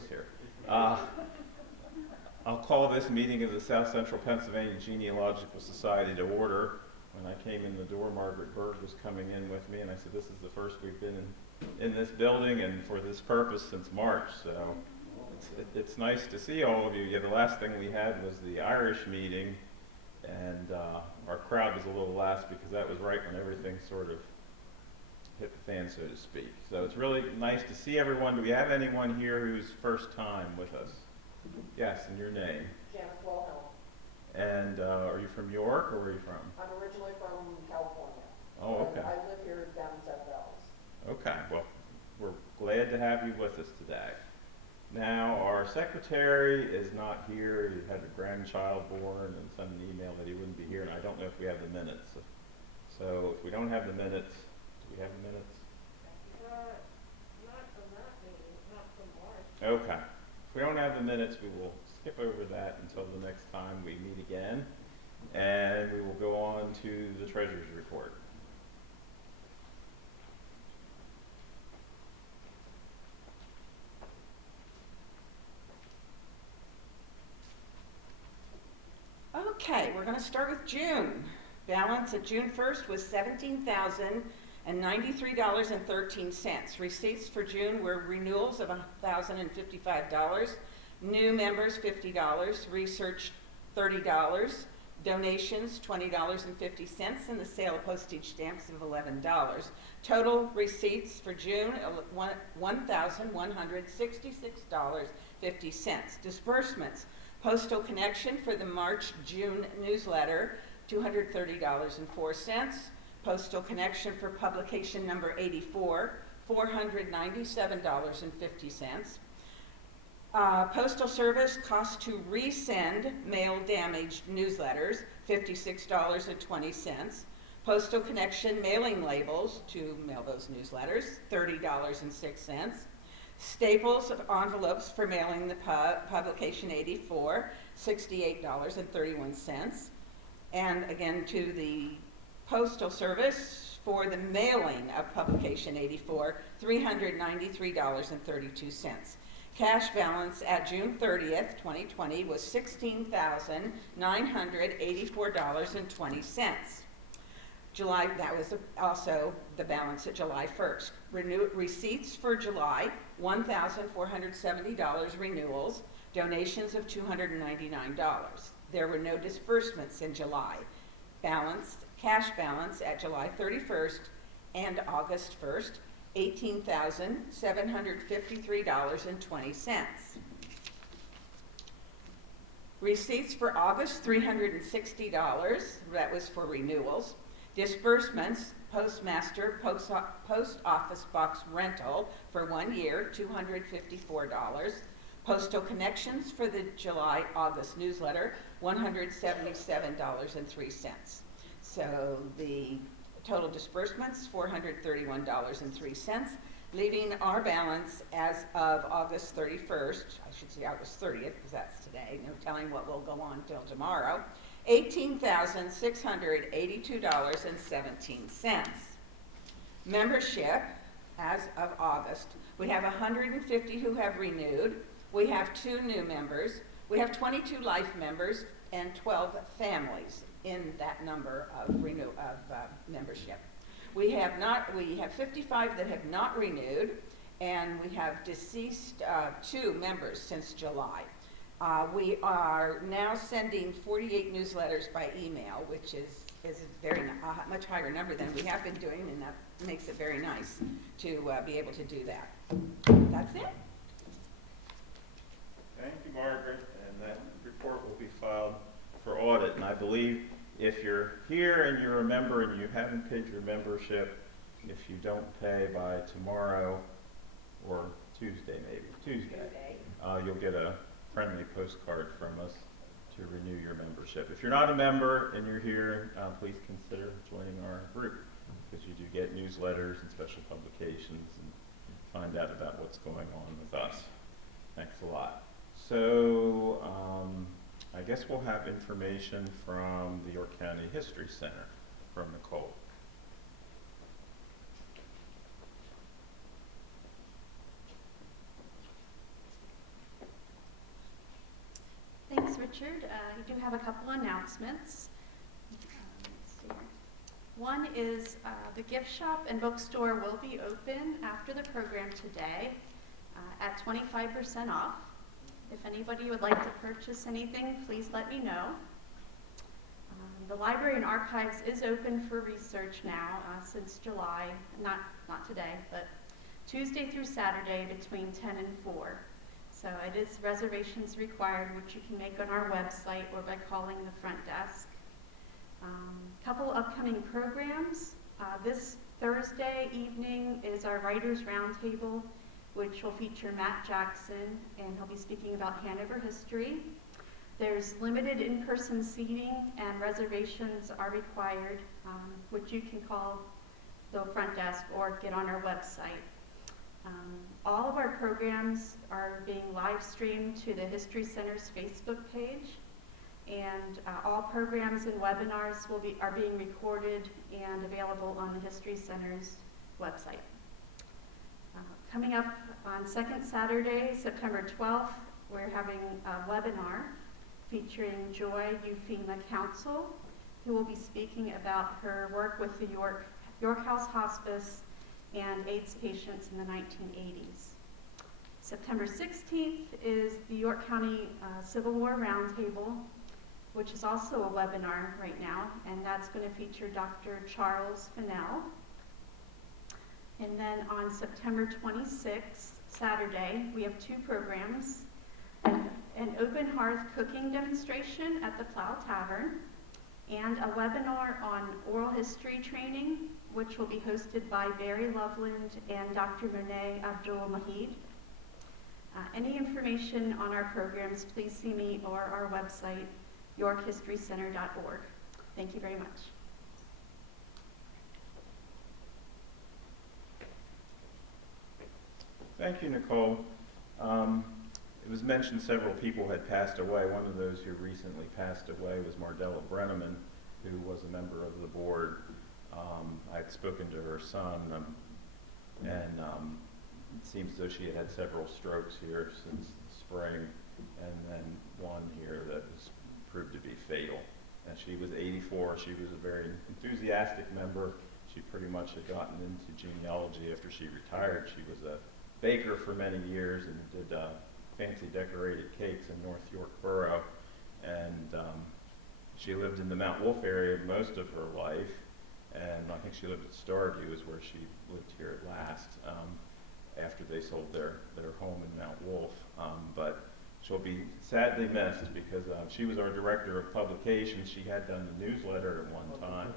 voice here. I'll call this meeting of the South Central Pennsylvania Genealogical Society to order. When I came in the door, Margaret Berg was coming in with me, and I said, this is the first we've been in this building and for this purpose since March. So it's nice to see all of you. Yeah, the last thing we had was the Irish meeting, and our crowd was a little less because that was right when everything sort of hit the fan, so to speak. So it's really nice to see everyone. Do we have anyone here who's first time with us? Yes, and your name? Janice Wilhelm. And are you from York, or where are you from? I'm originally from California. Oh, okay. I live here down in Seven Valley. Okay, well, we're glad to have you with us today. Now, our secretary is not here. He had a grandchild born and sent an email that he wouldn't be here, and I don't know if we have the minutes. So if we don't have the minutes, do we have the minutes? Not from that meeting, not from March. Okay. If we don't have the minutes, we will skip over that until the next time we meet again, and we will go on to the treasurer's report. Okay, we're going to start with June. Balance at June 1st was $17,093.13. Receipts for June were renewals of $1,055, new members $50, research $30, donations $20.50, and the sale of postage stamps of $11. Total receipts for June $1,166.50. Disbursements: postal connection for the March-June newsletter, $230.04. Postal connection for publication number 84, $497.50. Postal service cost to resend mail damaged newsletters, $56.20. Postal connection mailing labels to mail those newsletters, $30.06. Staples of envelopes for mailing the publication 84, $68.31. And again, to the Postal Service for the mailing of publication 84, $393.32. Cash balance at June 30th, 2020 was $16,984.20. July, that was also the balance at July 1st. Receipts for July, $1,470 renewals, donations of $299. There were no disbursements in July. Cash balance at July 31st and August 1st, $18,753.20. Receipts for August, $360, that was for renewals. Disbursements: postmaster post office box rental for 1 year, $254. Postal connections for the July-August newsletter, $177.03. So the total disbursements, $431.03, leaving our balance as of August 31st, I should say August 30th, because that's today, no telling what will go on till tomorrow, $18,682.17. Membership as of August, we have 150 who have renewed, we have 2 new members, we have 22 life members, and 12 families in that number of membership. We have 55 that have not renewed, and we have deceased 2 members since July. We are now sending 48 newsletters by email, which is a much higher number than we have been doing, and that makes it very nice to be able to do that. That's it. Thank you, Margaret, and that report will be filed for audit. And I believe if you're here and you're a member and you haven't paid your membership, if you don't pay by tomorrow or Tuesday, you'll get a friendly postcard from us to renew your membership. If you're not a member and you're here, please consider joining our group, because you do get newsletters and special publications and find out about what's going on with us. Thanks a lot. So I guess we'll have information from the York County History Center from Nicole. Richard. I do have a couple announcements. Let's see here. One is the gift shop and bookstore will be open after the program today at 25% off. If anybody would like to purchase anything, please let me know. The library and archives is open for research now since July, not today, but Tuesday through Saturday between 10 and 4. So it is reservations required, which you can make on our website or by calling the front desk. Couple upcoming programs. This Thursday evening is our Writers Roundtable, which will feature Matt Jackson, and he'll be speaking about Hanover history. There's limited in-person seating and reservations are required, which you can call the front desk or get on our website. All of our programs are being live streamed to the History Center's Facebook page, and all programs and webinars are being recorded and available on the History Center's website. Coming up on second Saturday, September 12th, we're having a webinar featuring Joy Euphema Council, who will be speaking about her work with the York House Hospice and AIDS patients in the 1980s. September 16th is the York County Civil War Roundtable, which is also a webinar right now, and that's going to feature Dr. Charles Fennell. And then on September 26th, Saturday, we have two programs. An open hearth cooking demonstration at the Plow Tavern, and a webinar on oral history training, which will be hosted by Barry Loveland and Dr. Monet Abdul Mahid. Any information on our programs, please see me or our website, yorkhistorycenter.org. Thank you very much. Thank you, Nicole. It was mentioned several people had passed away. One of those who recently passed away was Marjorie Brennaman, who was a member of the board. I had spoken to her son, and it seems as though she had had several strokes here since the spring, and then one here that was proved to be fatal. And she was 84. She was a very enthusiastic member. She pretty much had gotten into genealogy after she retired. She was a baker for many years and did fancy decorated cakes in North York Borough, and she lived in the Mount Wolf area most of her life, and I think she lived at Starview is where she lived here at last after they sold their home in Mount Wolf, but she'll be sadly missed because she was our director of publications. She had done the newsletter at one time.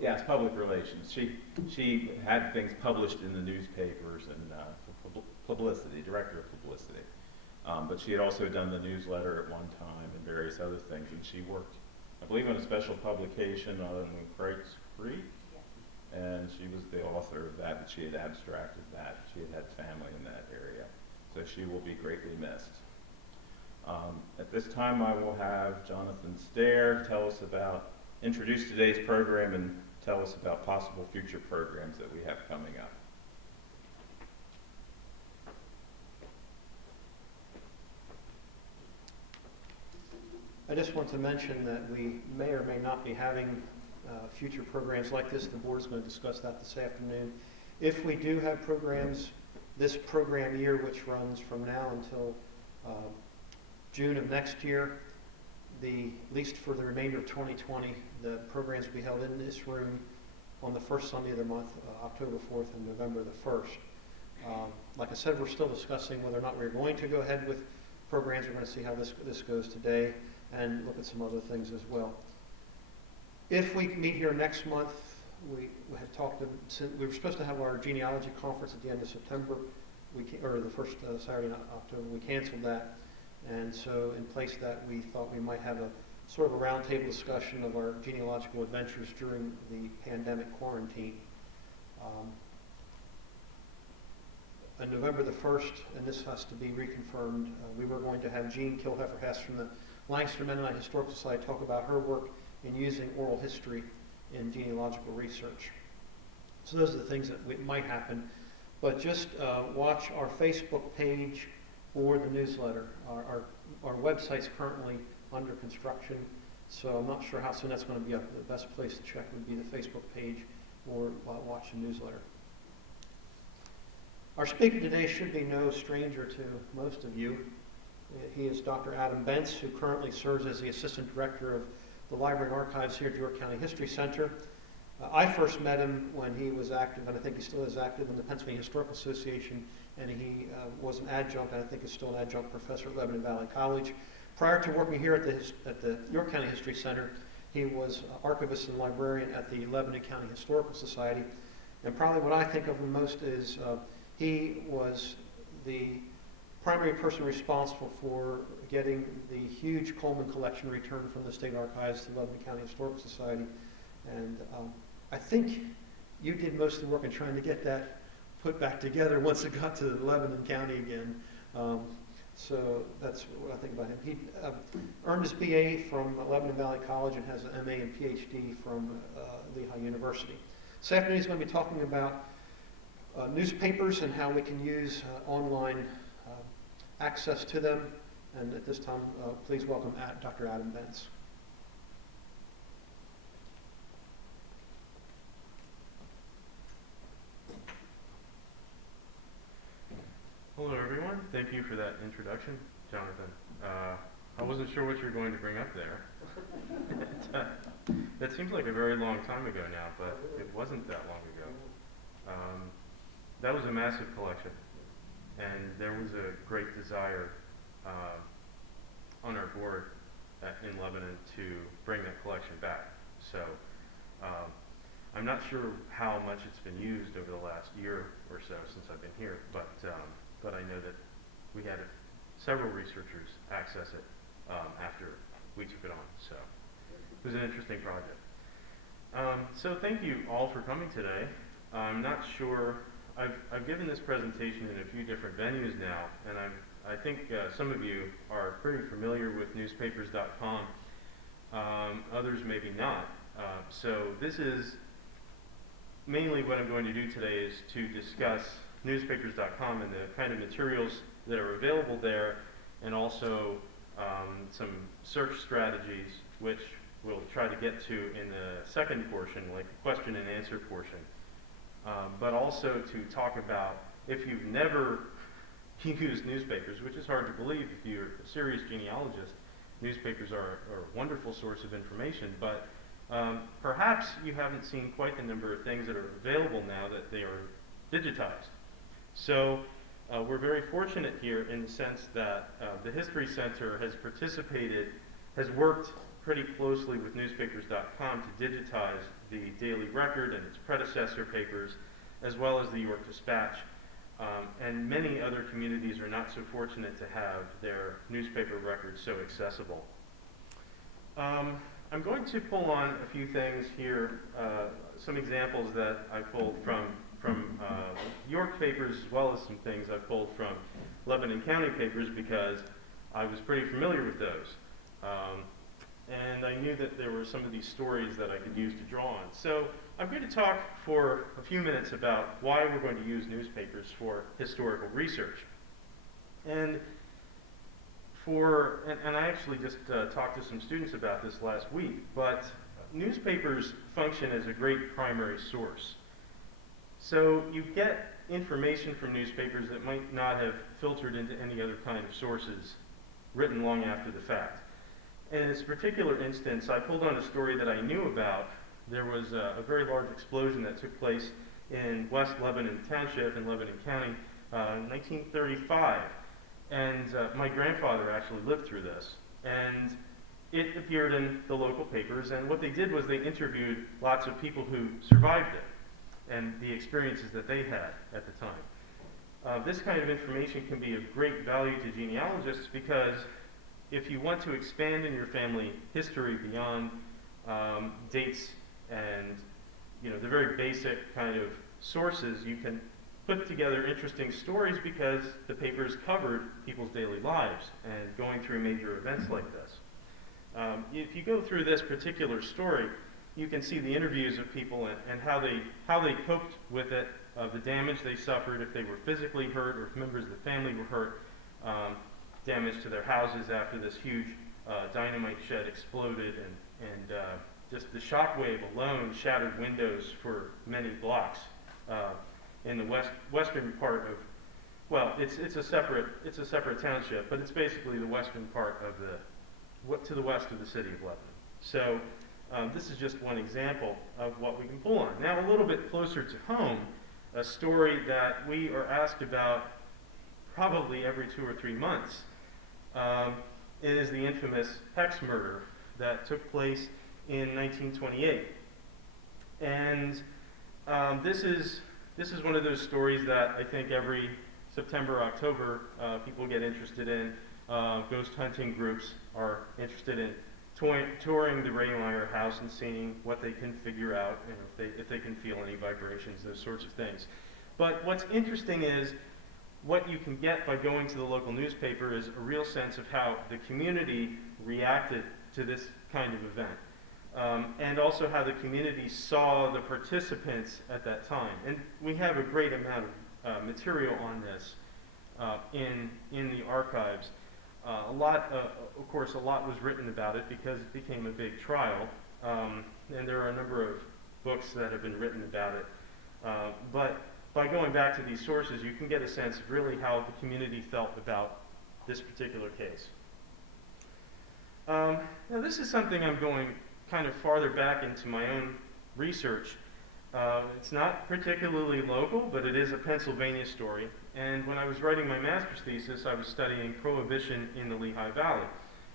Yes, public relations. She had things published in the newspapers and for publicity, director of publicity. But she had also done the newsletter at one time and various other things. And she worked, I believe, on a special publication on Craig's Creek. And she was the author of that, and she had abstracted that. She had family in that area. So she will be greatly missed. At this time, I will have Jonathan Stair introduce today's program and tell us about possible future programs that we have coming up. I just want to mention that we may or may not be having future programs like this. The board is going to discuss that this afternoon. If we do have programs this program year, which runs from now until June of next year, at least for the remainder of 2020, the programs will be held in this room on the first Sunday of the month, October 4th and November the 1st. Like I said, we're still discussing whether or not we're going to go ahead with programs. We're going to see how this goes today and look at some other things as well. If we meet here next month, we have talked, we were supposed to have our genealogy conference at the end of September, or the first Saturday in October. We canceled that. And so in place of that, we thought we might have a sort of a roundtable discussion of our genealogical adventures during the pandemic quarantine. On November the 1st, and this has to be reconfirmed, we were going to have Jean Kilheffer-Hess from the Lancaster Mennonite Historical Society talk about her work in using oral history in genealogical research. So those are the things that might happen. But just watch our Facebook page or the newsletter. Our website's currently under construction, so I'm not sure how soon that's going to be up. The best place to check would be the Facebook page or watch the newsletter. Our speaker today should be no stranger to most of you. He is Dr. Adam Bentz, who currently serves as the Assistant Director of the Library and Archives here at York County History Center. I first met him when he was active, and I think he still is active in the Pennsylvania Historical Association, and he was an adjunct, and I think is still an adjunct professor at Lebanon Valley College. Prior to working here at the York County History Center, he was archivist and librarian at the Lebanon County Historical Society. And probably what I think of him most is he was the primary person responsible for getting the huge Coleman collection returned from the State Archives to Lebanon County Historical Society. And I think you did most of the work in trying to get that put back together once it got to Lebanon County again. So that's what I think about him. He earned his BA from Lebanon Valley College and has an MA and PhD from Lehigh University. This afternoon he's going to be talking about newspapers and how we can use online access to them. And at this time, please welcome Dr. Adam Bentz. Hello everyone, thank you for that introduction, Jonathan. I wasn't sure what you were going to bring up there. That seems like a very long time ago now, but it wasn't that long ago. That was a massive collection, and there was a great desire on our board in Lebanon to bring that collection back. So I'm not sure how much it's been used over the last year or so since I've been here, but I know that we had several researchers access it after we took it on. So it was an interesting project. So thank you all for coming today. I'm not sure, I've given this presentation in a few different venues now, and I think some of you are pretty familiar with Newspaperscom. Others maybe not. So this is mainly what I'm going to do today is to discuss Newspaperscom and the kind of materials that are available there, and also some search strategies, which we'll try to get to in the second portion, like the question and answer portion. But also to talk about, if you've never used newspapers, which is hard to believe if you're a serious genealogist, newspapers are a wonderful source of information, but perhaps you haven't seen quite the number of things that are available now that they are digitized. So we're very fortunate here in the sense that the History Center has worked pretty closely with Newspaperscom to digitize the Daily Record and its predecessor papers, as well as the York Dispatch. And many other communities are not so fortunate to have their newspaper records so accessible. I'm going to pull on a few things here, some examples that I pulled from York papers, as well as some things I pulled from Lebanon County papers, because I was pretty familiar with those. And I knew that there were some of these stories that I could use to draw on. So I'm going to talk for a few minutes about why we're going to use newspapers for historical research. And I actually just talked to some students about this last week, but newspapers function as a great primary source. So you get information from newspapers that might not have filtered into any other kind of sources written long after the fact. And in this particular instance, I pulled on a story that I knew about. There was a very large explosion that took place in West Lebanon Township in Lebanon County in 1935. And my grandfather actually lived through this. And it appeared in the local papers. And what they did was they interviewed lots of people who survived it and the experiences that they had at the time. This kind of information can be of great value to genealogists, because if you want to expand in your family history beyond dates and the very basic kind of sources, you can put together interesting stories because the papers covered people's daily lives and going through major events like this. If you go through this particular story, you can see the interviews of people and how they coped with it, the damage they suffered, if they were physically hurt or if members of the family were hurt. damage to their houses after this huge dynamite shed exploded, and just the shockwave alone shattered windows for many blocks in the western part of, well, it's a separate township, but it's basically the western part of to the west of the city of Lebanon. So this is just one example of what we can pull on. Now, a little bit closer to home, a story that we are asked about probably every 2 or 3 months is the infamous Hex murder that took place in 1928. And this is one of those stories that I think every September, October, people get interested in. Ghost hunting groups are interested in touring the Raymeyer house and seeing what they can figure out, and if they can feel any vibrations, those sorts of things. But what's interesting is what you can get by going to the local newspaper is a real sense of how the community reacted to this kind of event, and also how the community saw the participants at that time. And we have a great amount of material on this in the archives. Of course, a lot was written about it because it became a big trial, and there are a number of books that have been written about it. But by going back to these sources, you can get a sense of really how the community felt about this particular case. Now, this is something I'm going kind of farther back into my own research. It's not particularly local, but it is a Pennsylvania story. And when I was writing my master's thesis, I was studying Prohibition in the Lehigh Valley.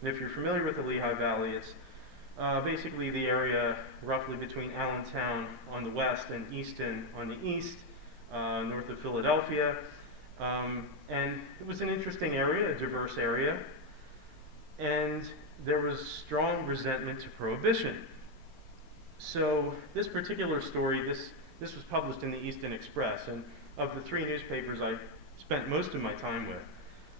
And if you're familiar with the Lehigh Valley, it's basically the area roughly between Allentown on the west and Easton on the east, north of Philadelphia. And it was an interesting area, a diverse area. And there was strong resentment to Prohibition. So this particular story, this was published in the Easton Express, and of the 3 newspapers I spent most of my time with,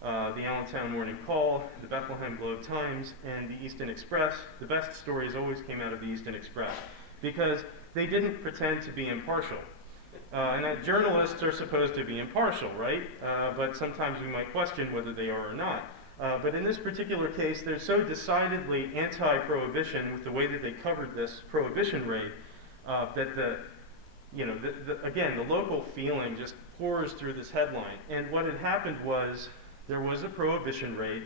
the Allentown Morning Call, the Bethlehem Globe-Times, and the Easton Express, the best stories always came out of the Easton Express, because they didn't pretend to be impartial. And that journalists are supposed to be impartial, right? But sometimes we might question whether they are or not. But in this particular case, they're so decidedly anti-prohibition with the way that they covered this prohibition raid that again, the local feeling just pours through this headline. And what had happened was there was a prohibition raid.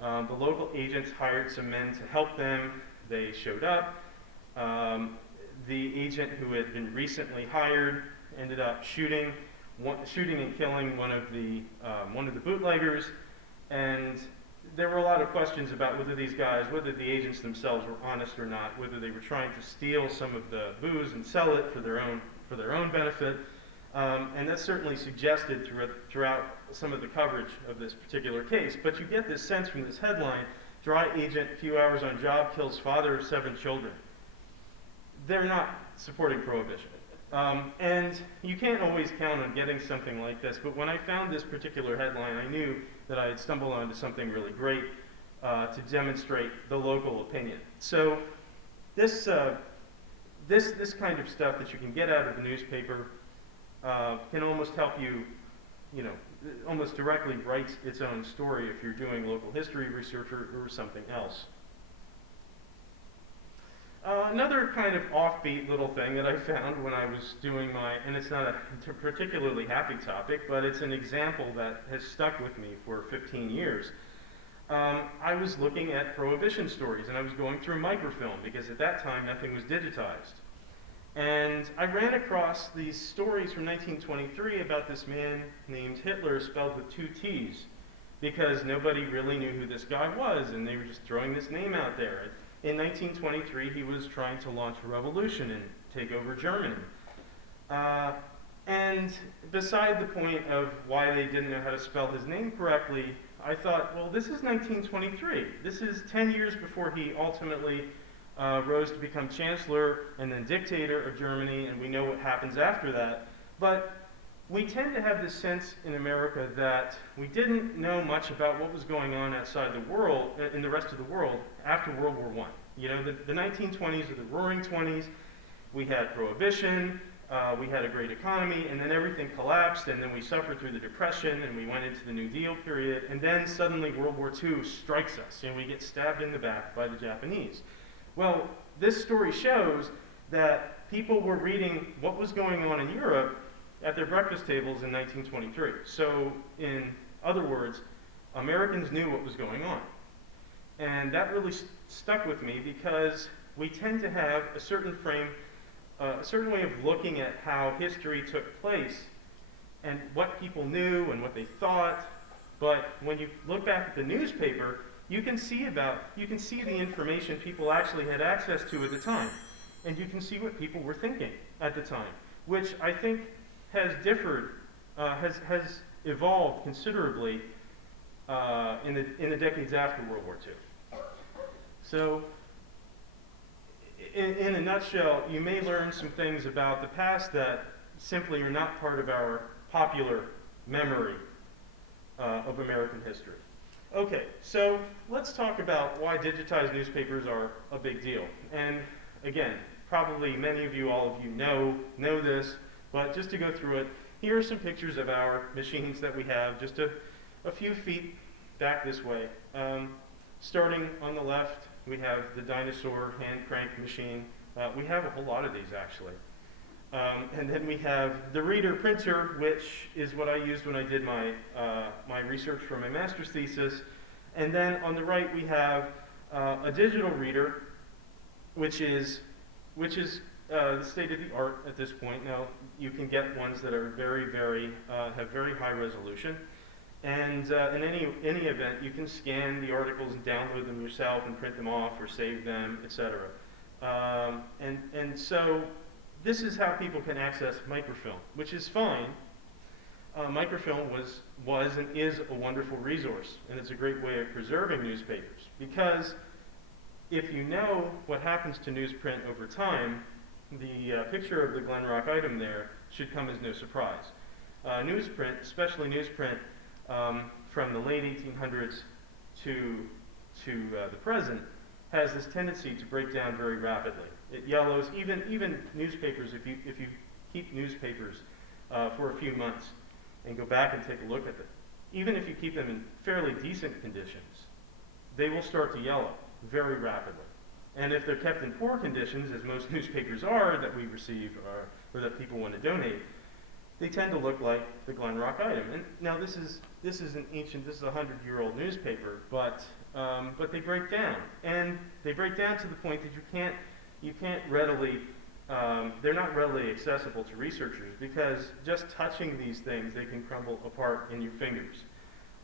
The local agents hired some men to help them. They showed up. The agent who had been recently hired ended up shooting and killing one of the bootleggers. And there were a lot of questions about whether the agents themselves were honest or not, whether they were trying to steal some of the booze and sell it for their own benefit. And that's certainly suggested throughout some of the coverage of this particular case. But you get this sense from this headline, dry agent, few hours on job, kills father of 7 children. They're not supporting prohibition. And you can't always count on getting something like this, but when I found this particular headline, I knew that I had stumbled onto something really great to demonstrate the local opinion. So this kind of stuff that you can get out of the newspaper can almost help you, almost directly write its own story if you're doing local history research or something else. Another kind of offbeat little thing that I found when I was doing and it's not a particularly happy topic, but it's an example that has stuck with me for 15 years. I was looking at prohibition stories, and I was going through microfilm, because at that time nothing was digitized. And I ran across these stories from 1923 about this man named Hitler, spelled with 2 T's, because nobody really knew who this guy was, and they were just throwing this name out there. In 1923, he was trying to launch a revolution and take over Germany. And beside the point of why they didn't know how to spell his name correctly, I thought, well, this is 1923. This is 10 years before he ultimately rose to become chancellor and then dictator of Germany, and we know what happens after that. But we tend to have this sense in America that we didn't know much about what was going on outside the world, in the rest of the world, after World War I. The 1920s are the Roaring 20s. We had Prohibition, we had a great economy, and then everything collapsed, and then we suffered through the Depression, and we went into the New Deal period, and then suddenly World War II strikes us, and we get stabbed in the back by the Japanese. Well, this story shows that people were reading what was going on in Europe at their breakfast tables in 1923. So, in other words, Americans knew what was going on. And that really stuck with me because we tend to have a certain way of looking at how history took place and what people knew and what they thought. But when you look back at the newspaper, you can see the information people actually had access to at the time. And you can see what people were thinking at the time, which I think has differed, has evolved considerably in the decades after World War II. So, in a nutshell, you may learn some things about the past that simply are not part of our popular memory of American history. Okay, so let's talk about why digitized newspapers are a big deal. And again, probably many of you, all of you know this, but just to go through it, here are some pictures of our machines that we have just a few feet back this way. Starting on the left, we have the dinosaur hand crank machine. We have a whole lot of these actually. And then we have the reader printer, which is what I used when I did my research for my master's thesis. And then on the right we have a digital reader, which is the state of the art at this point. Now you can get ones that are have very high resolution. And in any event, you can scan the articles and download them yourself and print them off or save them, etc. And so this is how people can access microfilm, which is fine. Microfilm was and is a wonderful resource, and it's a great way of preserving newspapers. Because if you know what happens to newsprint over time, the picture of the Glen Rock item there should come as no surprise. Newsprint, especially newsprint, from the late 1800s to the present, has this tendency to break down very rapidly. It yellows. Even newspapers, if you keep newspapers for a few months and go back and take a look at them, even if you keep them in fairly decent conditions, they will start to yellow very rapidly. And if they're kept in poor conditions, as most newspapers are that we receive or that people want to donate, they tend to look like the Glen Rock item. And now this is an ancient, this is a 100-year-old newspaper, but they break down, and they break down to the point that you can't readily, they're not readily accessible to researchers because just touching these things, they can crumble apart in your fingers.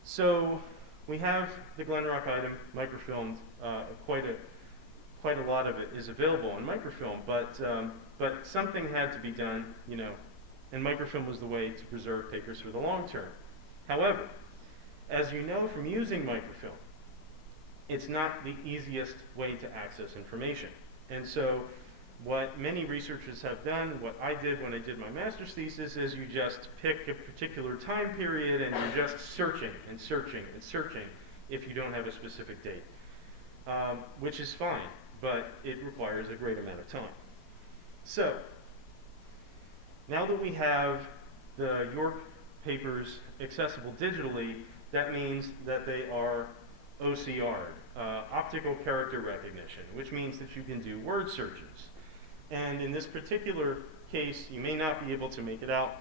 So we have the Glen Rock item microfilmed. Quite a lot of it is available in microfilm, but something had to be done, and microfilm was the way to preserve papers for the long term. However, as you know from using microfilm, it's not the easiest way to access information. And so what many researchers have done, what I did when I did my master's thesis, is you just pick a particular time period and you're just searching and searching and searching if you don't have a specific date, which is fine, but it requires a great amount of time. So, now that we have the York papers accessible digitally, that means that they are OCR'd, optical character recognition, which means that you can do word searches. And in this particular case, you may not be able to make it out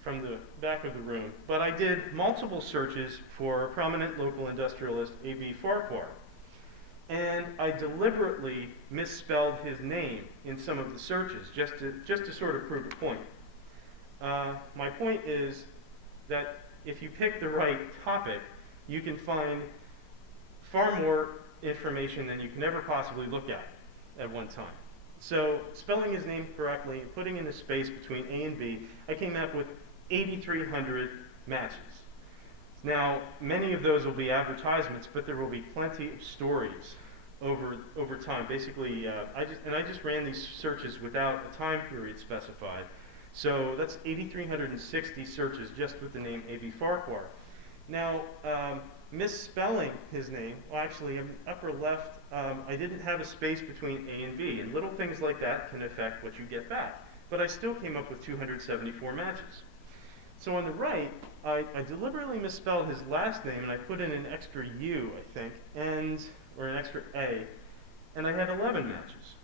from the back of the room, but I did multiple searches for a prominent local industrialist, A.B. Farquhar. And I deliberately misspelled his name in some of the searches, just to sort of prove a point. My point is that if you pick the right topic, you can find far more information than you can ever possibly look at one time. So spelling his name correctly, putting in a space between A and B, I came up with 8,300 matches. Now, many of those will be advertisements, but there will be plenty of stories over time. Basically, I just ran these searches without a time period specified. So that's 8,360 searches just with the name A.B. Farquhar. Now, misspelling his name, well, actually, in the upper left I didn't have a space between A and B, and little things like that can affect what you get back. But I still came up with 274 matches. So on the right, I deliberately misspelled his last name, and I put in an extra U, I think, or an extra A, and I had 11 matches.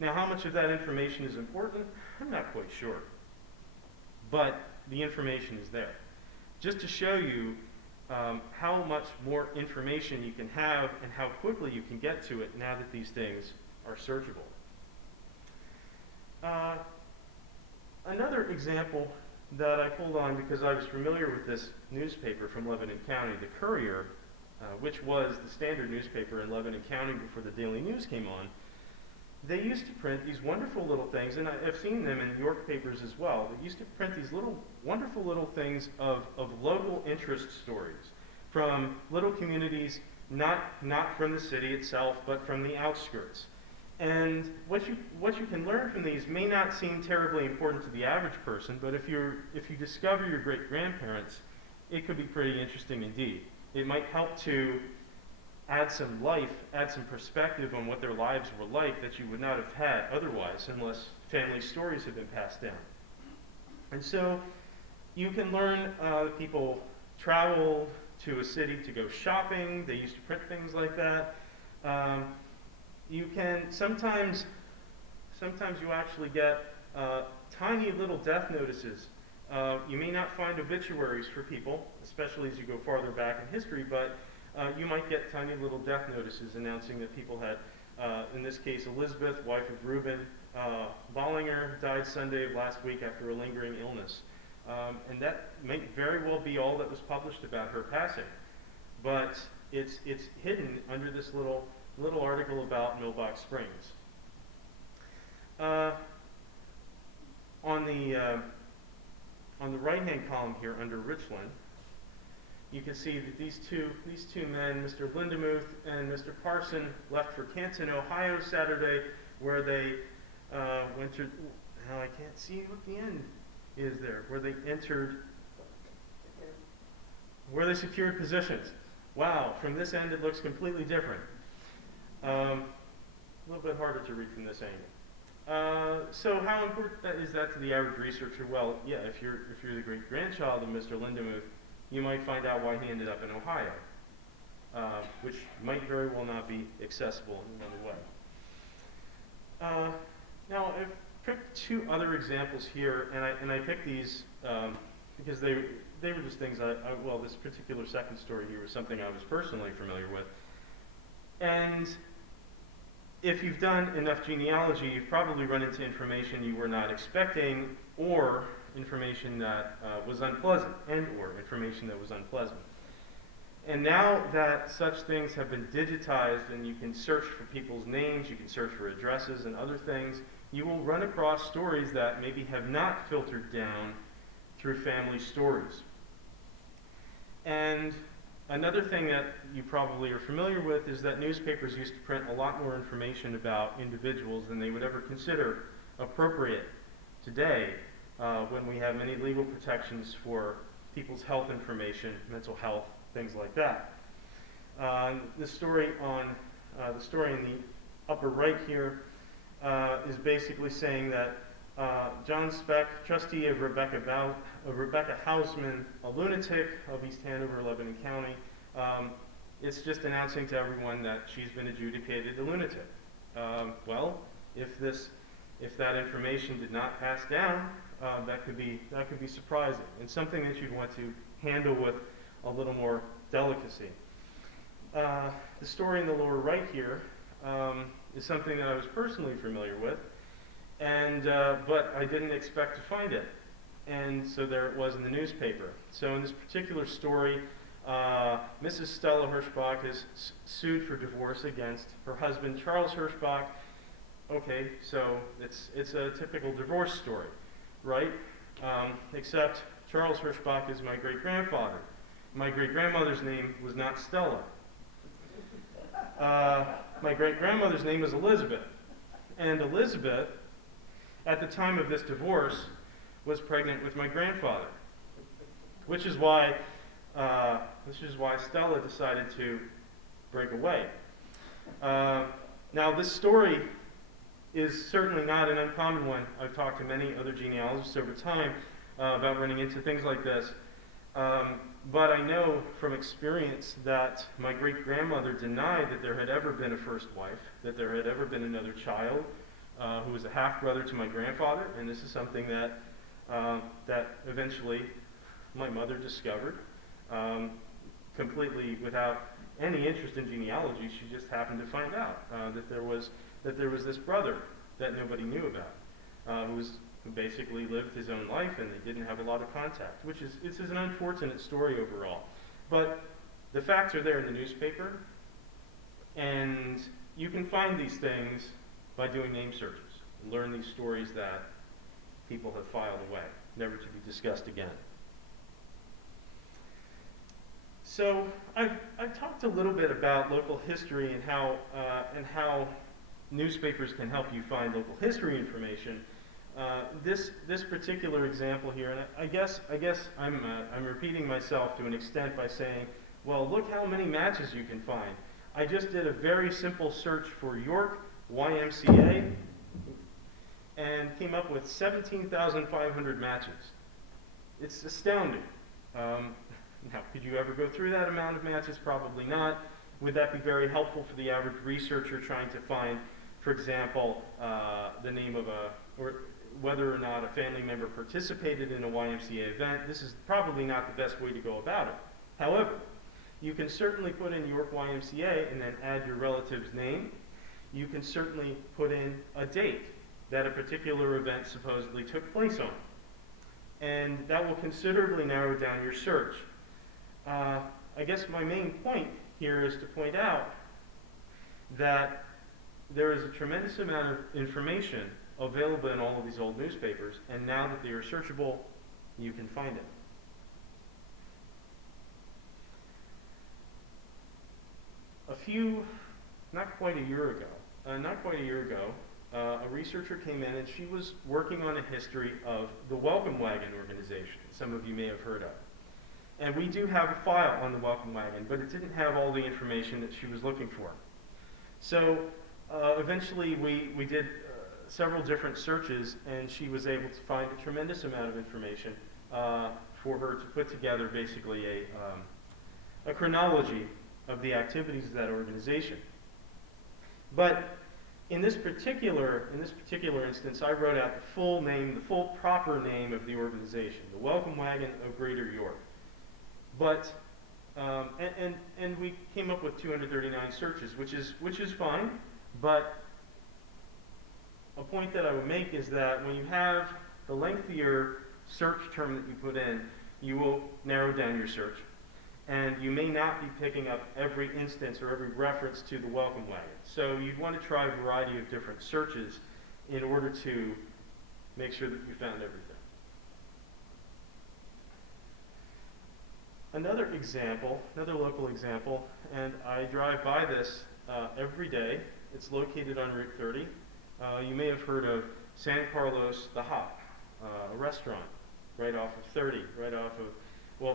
Now, how much of that information is important? I'm not quite sure. But the information is there. Just to show you how much more information you can have and how quickly you can get to it now that these things are searchable. Another example that I pulled on because I was familiar with this newspaper from Lebanon County, the Courier, which was the standard newspaper in Lebanon County before the Daily News came on. They used to print these wonderful little things, and I've seen them in York papers as well. They used to print these wonderful little things of local interest stories from little communities, not from the city itself, but from the outskirts. And what you can learn from these may not seem terribly important to the average person, but if you discover your great-grandparents, it could be pretty interesting indeed. It might help to add some life, add some perspective on what their lives were like that you would not have had otherwise unless family stories had been passed down. And so you can learn that people traveled to a city to go shopping. They used to print things like that. You can sometimes you actually get tiny little death notices. You may not find obituaries for people, especially as you go farther back in history, but you might get tiny little death notices announcing that people had, in this case, Elizabeth, wife of Reuben, Bollinger, died Sunday of last week after a lingering illness. And that might very well be all that was published about her passing. But it's hidden under this little article about Millbox Springs. On the right-hand column here under Richland, you can see that these two men, Mr. Lindemuth and Mr. Parson, left for Canton, Ohio Saturday, where they went to, now I can't see what the end is there, where they secured positions. Wow, from this end it looks completely different. A little bit harder to read from this angle. So how important is that to the average researcher? Well, yeah, if you're the great-grandchild of Mr. Lindemuth, you might find out why he ended up in Ohio, which might very well not be accessible in another way. Now, I've picked two other examples here, and I picked these because they were just things well, this particular second story here was something I was personally familiar with. And if you've done enough genealogy, you've probably run into information you were not expecting, or information that was unpleasant, or information that was unpleasant. And now that such things have been digitized and you can search for people's names, you can search for addresses and other things, you will run across stories that maybe have not filtered down through family stories. And another thing that you probably are familiar with is that newspapers used to print a lot more information about individuals than they would ever consider appropriate today, when we have many legal protections for people's health information, mental health, things like that. The story in the upper right here is basically saying that John Speck, trustee of Rebecca Hausman, a lunatic of East Hanover, Lebanon County, it's just announcing to everyone that she's been adjudicated a lunatic. Well, if that information did not pass down, that could be surprising and something that you'd want to handle with a little more delicacy. The story in the lower right here is something that I was personally familiar with, but I didn't expect to find it, and so there it was in the newspaper. So in this particular story, Mrs. Stella Hirschbach is sued for divorce against her husband Charles Hirschbach. Okay, so it's a typical divorce story, right? Except Charles Hirschbach is my great-grandfather. My great-grandmother's name was not Stella. My great-grandmother's name was Elizabeth. And Elizabeth, at the time of this divorce, was pregnant with my grandfather, which is why Stella decided to break away. Now, this story is certainly not an uncommon one. I've talked to many other genealogists over time about running into things like this. But I know from experience that my great-grandmother denied that there had ever been a first wife, that there had ever been another child who was a half-brother to my grandfather, and this is something that that eventually my mother discovered, completely without any interest in genealogy. She just happened to find out that there was this brother that nobody knew about, who basically lived his own life, and they didn't have a lot of contact, which is an unfortunate story overall. But the facts are there in the newspaper, and you can find these things by doing name searches, and learn these stories that people have filed away, never to be discussed again. So I've talked a little bit about local history and how newspapers can help you find local history information. This particular example here, and I guess I'm repeating myself to an extent by saying, well, look how many matches you can find. I just did a very simple search for York YMCA and came up with 17,500 matches. It's astounding. Now, could you ever go through that amount of matches? Probably not. Would that be very helpful for the average researcher trying to find, for example, the name of or whether or not a family member participated in a YMCA event? This is probably not the best way to go about it. However, you can certainly put in York YMCA and then add your relative's name. You can certainly put in a date that a particular event supposedly took place on. And that will considerably narrow down your search. I guess my main point here is to point out that there is a tremendous amount of information available in all of these old newspapers, and now that they are searchable, you can find it. Not quite a year ago, a researcher came in and she was working on a history of the Welcome Wagon organization, some of you may have heard of. And we do have a file on the Welcome Wagon, but it didn't have all the information that she was looking for. So eventually we did several different searches, and she was able to find a tremendous amount of information for her to put together basically a chronology of the activities of that organization. But in this particular instance, I wrote out the full name, the full proper name of the organization, the Welcome Wagon of Greater York. But and we came up with 239 searches, which is fine. But a point that I would make is that when you have the lengthier search term that you put in, you will narrow down your search. And you may not be picking up every instance or every reference to the Welcome Wagon. So you'd want to try a variety of different searches in order to make sure that you found everything. Another local example, and I drive by this every day. It's located on Route 30. You may have heard of San Carlos the Hop, a restaurant right off of 30,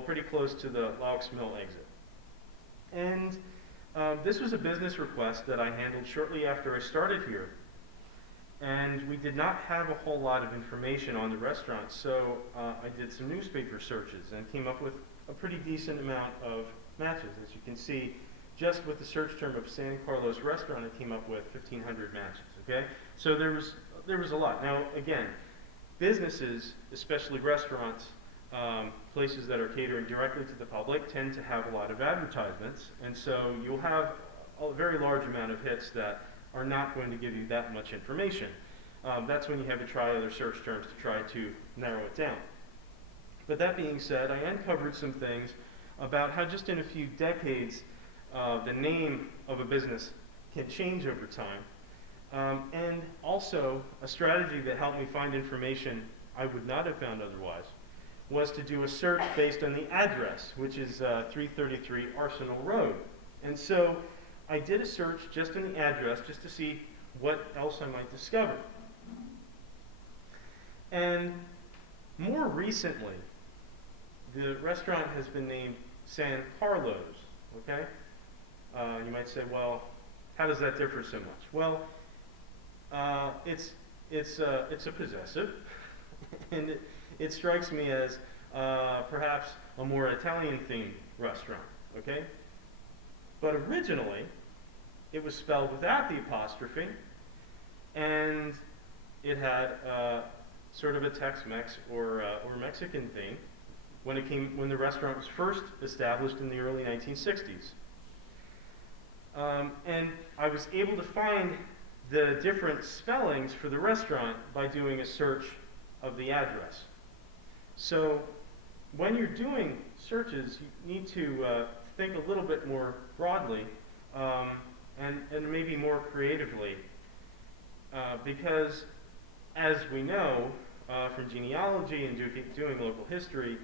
pretty close to the Laux Mill exit. And this was a business request that I handled shortly after I started here. And we did not have a whole lot of information on the restaurant, so I did some newspaper searches and came up with a pretty decent amount of matches. As you can see, just with the search term of San Carlos restaurant, I came up with 1,500 matches, okay? So there was a lot. Now, again, businesses, especially restaurants, places that are catering directly to the public, tend to have a lot of advertisements, and so you'll have a very large amount of hits that are not going to give you that much information. That's when you have to try other search terms to try to narrow it down. But that being said, I uncovered some things about how just in a few decades, the name of a business can change over time. And also, a strategy that helped me find information I would not have found otherwise was to do a search based on the address, which is 333 Arsenal Road. And so I did a search just in the address just to see what else I might discover. And more recently, the restaurant has been named San Carlos, okay? You might say, well, How does that differ so much? Well, it's a possessive, and it strikes me as perhaps a more Italian-themed restaurant, okay? But originally, it was spelled without the apostrophe, and it had sort of a Tex-Mex or Mexican theme when the restaurant was first established in the early 1960s. And I was able to find the different spellings for the restaurant by doing a search of the address. So when you're doing searches, you need to think a little bit more broadly and maybe more creatively, because as we know from genealogy and doing local history,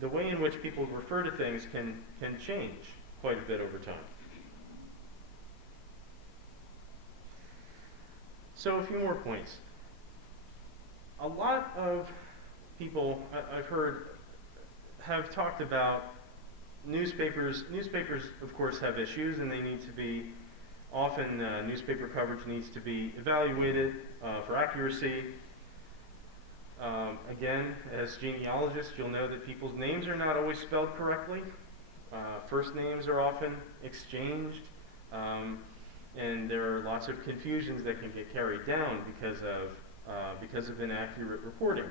the way in which people refer to things can change quite a bit over time. So a few more points. A lot of people I've heard have talked about newspapers. Newspapers, of course, have issues, and they need to be, often newspaper coverage needs to be evaluated for accuracy. Again, as genealogists, you'll know that people's names are not always spelled correctly. First names are often exchanged, and there are lots of confusions that can get carried down because of inaccurate reporting.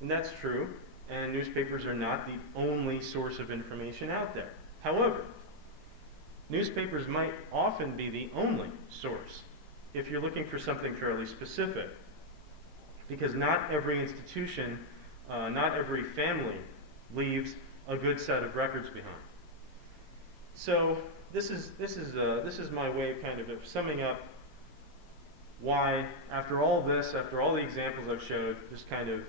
And that's true, and newspapers are not the only source of information out there. However, newspapers might often be the only source if you're looking for something fairly specific, because not every institution, not every family leaves a good set of records behind. So this is my way of kind of summing up why, after all this, after all the examples I've showed, just kind of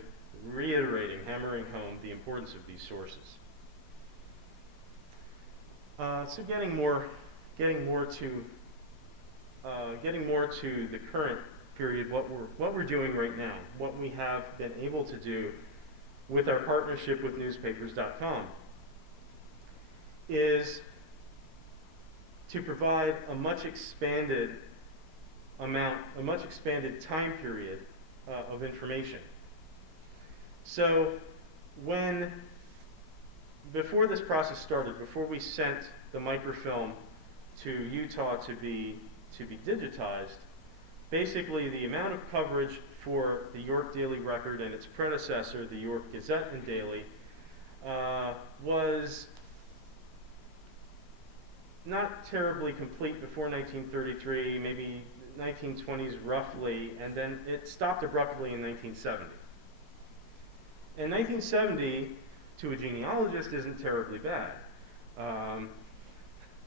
reiterating, hammering home the importance of these sources. So getting more to the current period, what we're doing right now, what we have been able to do with our partnership with Newspaperscom is to provide a much expanded time period of information. So before this process started, before we sent the microfilm to Utah to be digitized, basically the amount of coverage for the York Daily Record and its predecessor, the York Gazette and Daily, was not terribly complete before 1933, maybe 1920s roughly, and then it stopped abruptly in 1970. And 1970, to a genealogist, isn't terribly bad.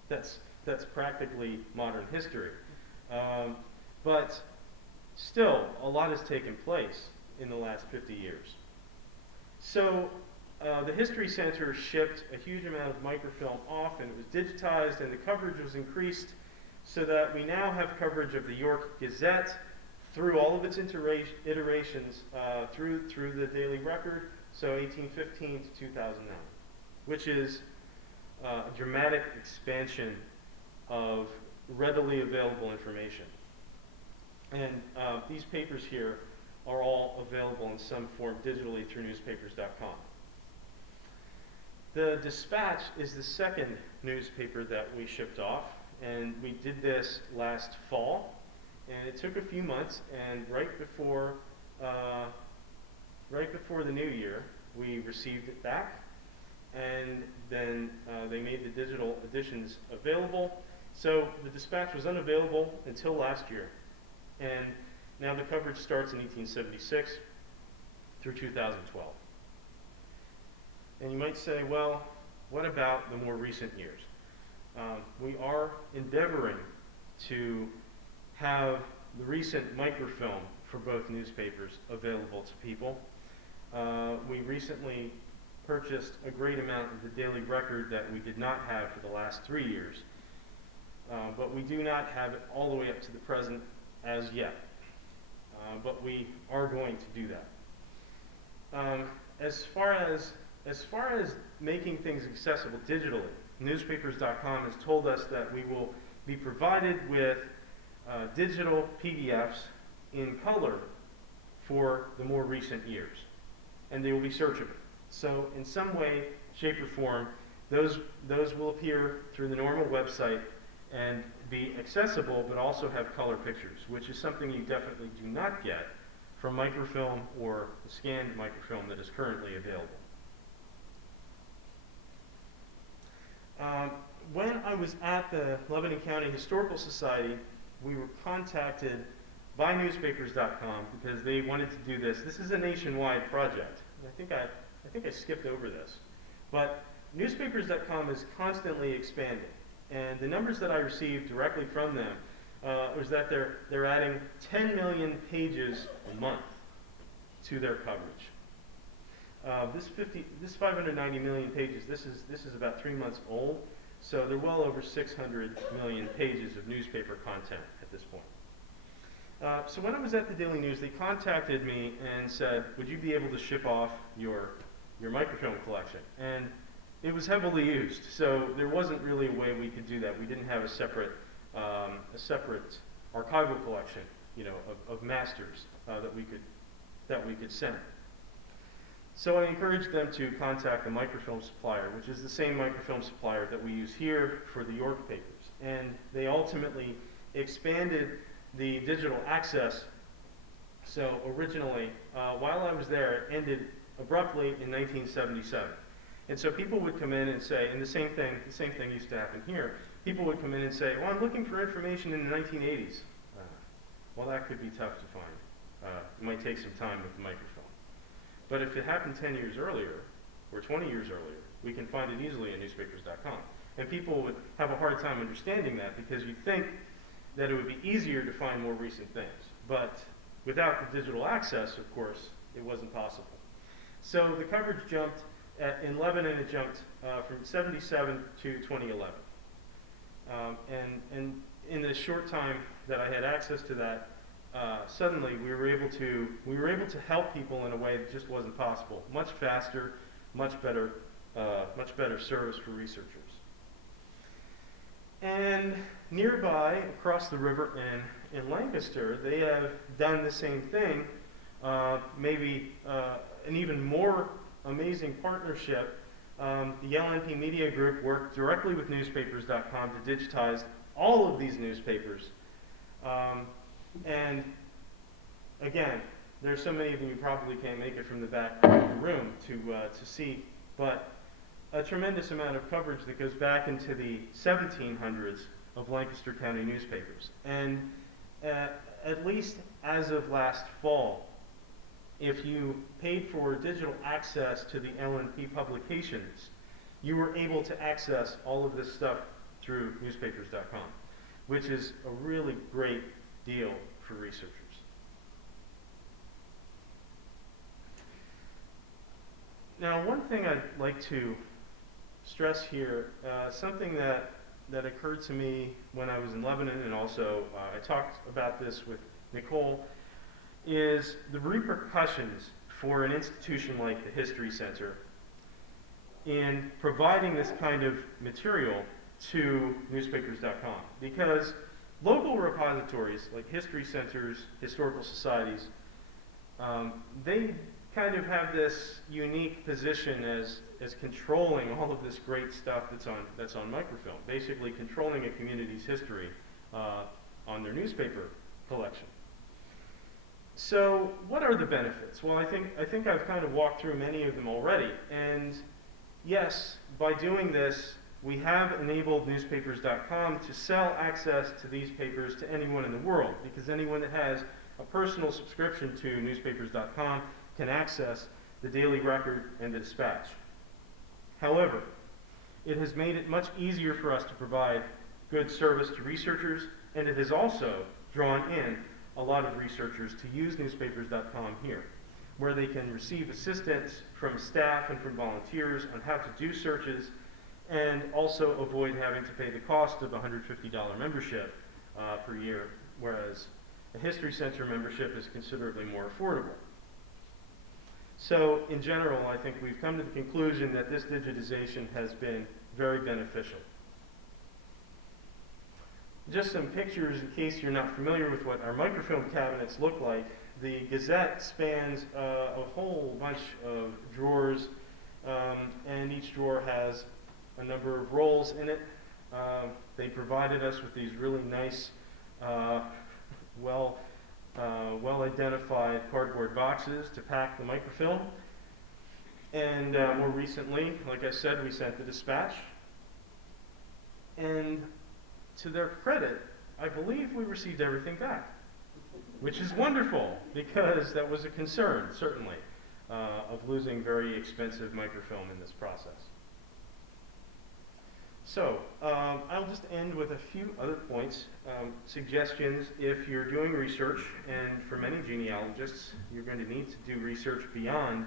That's practically modern history. But still, a lot has taken place in the last 50 years. So the History Center shipped a huge amount of microfilm off, and it was digitized, and the coverage was increased so that we now have coverage of the York Gazette through all of its iterations through the Daily Record, so 1815 to 2009, which is a dramatic expansion of readily available information. And these papers here are all available in some form digitally through Newspaperscom. The Dispatch is the second newspaper that we shipped off, and we did this last fall, and it took a few months, and right before the new year, we received it back, and then they made the digital editions available. So the Dispatch was unavailable until last year, and now the coverage starts in 1876 through 2012. And you might say, well, what about the more recent years? We are endeavoring to have the recent microfilm for both newspapers available to people. We recently purchased a great amount of the Daily Record that we did not have for the last 3 years, but we do not have it all the way up to the present as yet. But we are going to do that. As far as making things accessible digitally, Newspaperscom has told us that we will be provided with digital PDFs in color for the more recent years, and they will be searchable. So in some way, shape, or form, those will appear through the normal website and be accessible, but also have color pictures, which is something you definitely do not get from microfilm or the scanned microfilm that is currently available. When I was at the Lebanon County Historical Society, we were contacted by Newspaperscom because they wanted to do this. This is a nationwide project. And I think I skipped over this, but Newspaperscom is constantly expanding, and the numbers that I received directly from them was that they're adding 10 million pages a month to their coverage. This 590 million pages. This is about 3 months old, so they're well over 600 million pages of newspaper content at this point. So when I was at the Daily News, they contacted me and said, "Would you be able to ship off your microfilm collection?" And it was heavily used, so there wasn't really a way we could do that. We didn't have a separate archival collection, of masters that we could send. So I encouraged them to contact the microfilm supplier, which is the same microfilm supplier that we use here for the York papers. And they ultimately expanded the digital access. So originally, while I was there, it ended abruptly in 1977. And so people would come in and say, and the same thing used to happen here, people would come in and say, "Well, I'm looking for information in the 1980s. Well, that could be tough to find. It might take some time with the microfilm. But if it happened 10 years earlier, or 20 years earlier, we can find it easily at Newspapers.com. And people would have a hard time understanding that because you'd think that it would be easier to find more recent things. But without the digital access, of course, it wasn't possible. So the coverage jumped, in Lebanon it jumped from 77 to 2011. And in the short time that I had access to that, suddenly we were able to help people in a way that just wasn't possible. Much faster, much better service for researchers. And nearby, across the river in Lancaster, they have done the same thing. Maybe an even more amazing partnership. The LNP Media Group worked directly with Newspapers.com to digitize all of these newspapers. And again, there's so many of them you probably can't make it from the back of the room to see, but a tremendous amount of coverage that goes back into the 1700s of Lancaster County newspapers. And at least as of last fall, if you paid for digital access to the LNP publications, you were able to access all of this stuff through Newspapers.com, which is a really great deal for researchers. Now, one thing I'd like to stress here, something that occurred to me when I was in Lebanon, and also I talked about this with Nicole, is the repercussions for an institution like the History Center in providing this kind of material to Newspapers.com. Because local repositories like history centers, historical societies, they kind of have this unique position as controlling all of this great stuff that's on microfilm, basically controlling a community's history on their newspaper collection. So what are the benefits? Well, I think I've kind of walked through many of them already. And yes, by doing this, we have enabled Newspapers.com to sell access to these papers to anyone in the world, because anyone that has a personal subscription to Newspapers.com can access the Daily Record and the Dispatch. However, it has made it much easier for us to provide good service to researchers, and it has also drawn in a lot of researchers to use Newspapers.com here, where they can receive assistance from staff and from volunteers on how to do searches, and also avoid having to pay the cost of a $150 membership per year, whereas a History Center membership is considerably more affordable. So, in general, I think we've come to the conclusion that this digitization has been very beneficial. just some pictures in case you're not familiar with what our microfilm cabinets look like. The Gazette spans a whole bunch of drawers, and each drawer has a number of rolls in it. They provided us with these really nice, well identified cardboard boxes to pack the microfilm. And more recently, like I said, we sent the dispatch. And to their credit, I believe we received everything back, which is wonderful, because that was a concern, certainly, of losing very expensive microfilm in this process. So, I'll just end with a few other points, suggestions if you're doing research, and for many genealogists, you're going to need to do research beyond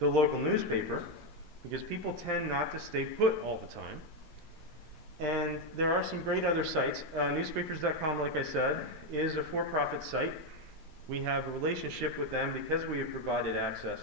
the local newspaper, because people tend not to stay put all the time. And there are some great other sites. Newspaperscom, like I said, is a for-profit site. We have a relationship with them because we have provided access